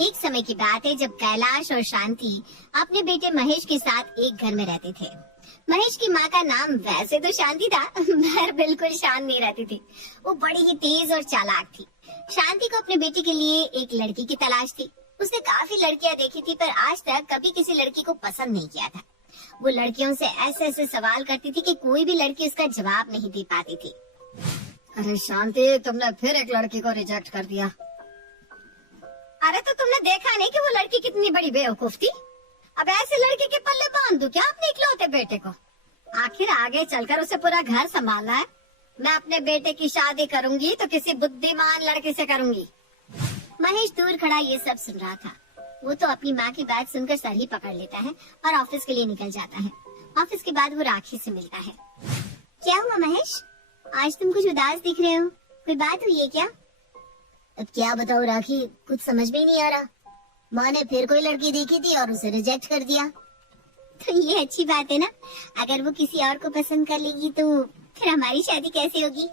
एक समय की बात है जब कैलाश और शांति अपने बेटे महेश के साथ एक घर में रहते थे। महेश की माँ का नाम वैसे तो शांति था, पर बिल्कुल शांत नहीं रहती थी। वो बड़ी ही तेज और चालाक थी। शांति को अपने बेटे के लिए एक लड़की की तलाश थी। उसने काफी लड़कियां देखी थी, पर आज तक कभी किसी लड़की को पसंद नहीं किया था। वो लड़कियों से ऐसे ऐसे सवाल करती थी कि कोई भी लड़की उसका जवाब नहीं दे पाती थी। अरे शांति, तुमने फिर एक लड़की को रिजेक्ट कर दिया। अरे तो तुमने देखा नहीं कि वो लड़की कितनी बड़ी बेवकूफ थी? अब ऐसे लड़की के पल्ले बांध दूं क्या अपने इकलौते बेटे को? आखिर आगे चलकर उसे पूरा घर संभालना है। मैं अपने बेटे की शादी करूंगी तो किसी बुद्धिमान लड़के से करूंगी। महेश दूर खड़ा ये सब सुन रहा था। वो तो अपनी माँ की बात सुनकर सर ही पकड़ लेता है और ऑफिस के लिए निकल जाता है। ऑफिस के बाद वो राखी से मिलता है। क्या हुआ महेश, आज तुम कुछ उदास दिख रहे हो? कोई बात हुई है क्या? अब क्या बताऊं राखी, कुछ समझ में ही नहीं आ रहा। माँ ने फिर कोई लड़की देखी थी और उसे रिजेक्ट कर दिया। तो ये अच्छी बात है ना। अगर वो किसी और को पसंद कर लेगी तो फिर हमारी शादी कैसे होगी?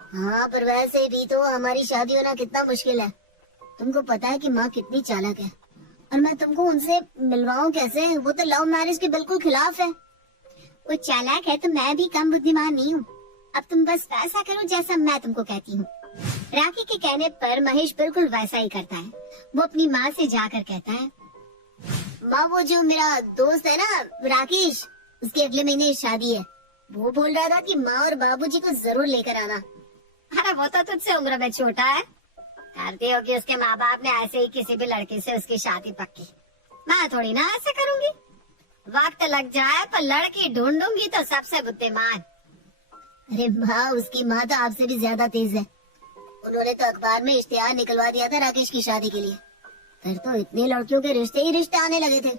हाँ, पर वैसे भी तो हमारी शादी होना कितना मुश्किल है। तुमको पता है कि माँ कितनी चालाक है, और मैं तुमको उनसे मिलवाऊं कैसे? वो तो लव मैरिज के बिल्कुल खिलाफ है। वो चालाक है तो मैं भी कम बुद्धिमान नहीं हूँ। अब तुम बस वैसा करो जैसा मैं तुमको कहती हूँ। राखी के कहने पर महेश बिल्कुल वैसा ही करता है। वो अपनी माँ से जाकर कहता है, माँ, वो जो मेरा दोस्त है ना राकेश, उसके अगले महीने शादी है। वो बोल रहा था कि माँ और बाबूजी को जरूर लेकर आना। अरे वो तो तुझसे उम्र में छोटा है। करती होगी उसके माँ बाप ने ऐसे ही किसी भी लड़के से उसकी शादी पक्की। मैं थोड़ी ना ऐसे करूंगी। वक्त लग जाए पर लड़की ढूंढूंगी तो सबसे बुद्धिमान। अरे माँ, उसकी माँ तो आपसे भी ज्यादा तेज है। उन्होंने तो अखबार में इश्तिहार निकलवा दिया था राकेश की शादी के लिए। फिर तो इतनी लड़कियों के रिश्ते ही रिश्ते आने लगे थे,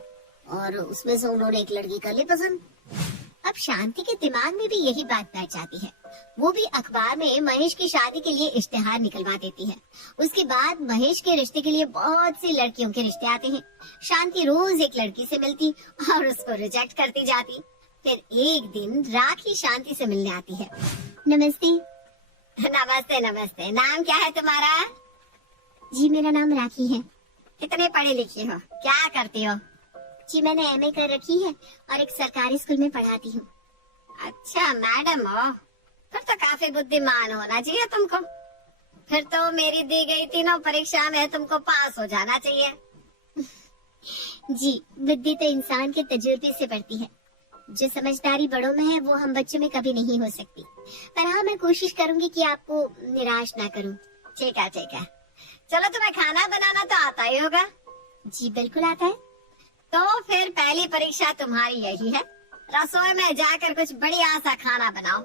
और उसमें से उन्होंने एक लड़की कर ली पसंद। अब शांति के दिमाग में भी यही बात बैठ जाती है। वो भी अखबार में महेश की शादी के लिए इश्तिहार निकलवा देती है। उसके बाद महेश के रिश्ते के लिए बहुत सी लड़कियों के रिश्ते आते हैं। शांति रोज एक लड़की से मिलती और उसको रिजेक्ट करती जाती। फिर एक दिन राखी शांति से मिलने आती है। नमस्ते। नमस्ते नमस्ते। नाम क्या है तुम्हारा? जी, मेरा नाम राखी है। कितने पढ़ी लिखी हो, क्या करती हो? जी, मैंने एमए कर रखी है और एक सरकारी स्कूल में पढ़ाती हूँ। अच्छा, मैडम हो? फिर तो काफी बुद्धिमान होना चाहिए तुमको। फिर तो मेरी दी गई तीनों परीक्षा में तुमको पास हो जाना चाहिए। जी, बुद्धि तो इंसान के तजुर्बे से बढ़ती है। जो समझदारी बड़ों में है वो हम बच्चों में कभी नहीं हो सकती। पर हाँ, मैं कोशिश करूंगी कि आपको निराश ना करूं। ठीक है ठीक है। चलो, तुम्हें खाना बनाना तो आता ही होगा? जी बिल्कुल आता है। तो फिर पहली परीक्षा तुम्हारी यही है। रसोई में जाकर कुछ बढ़िया सा खाना बनाओ।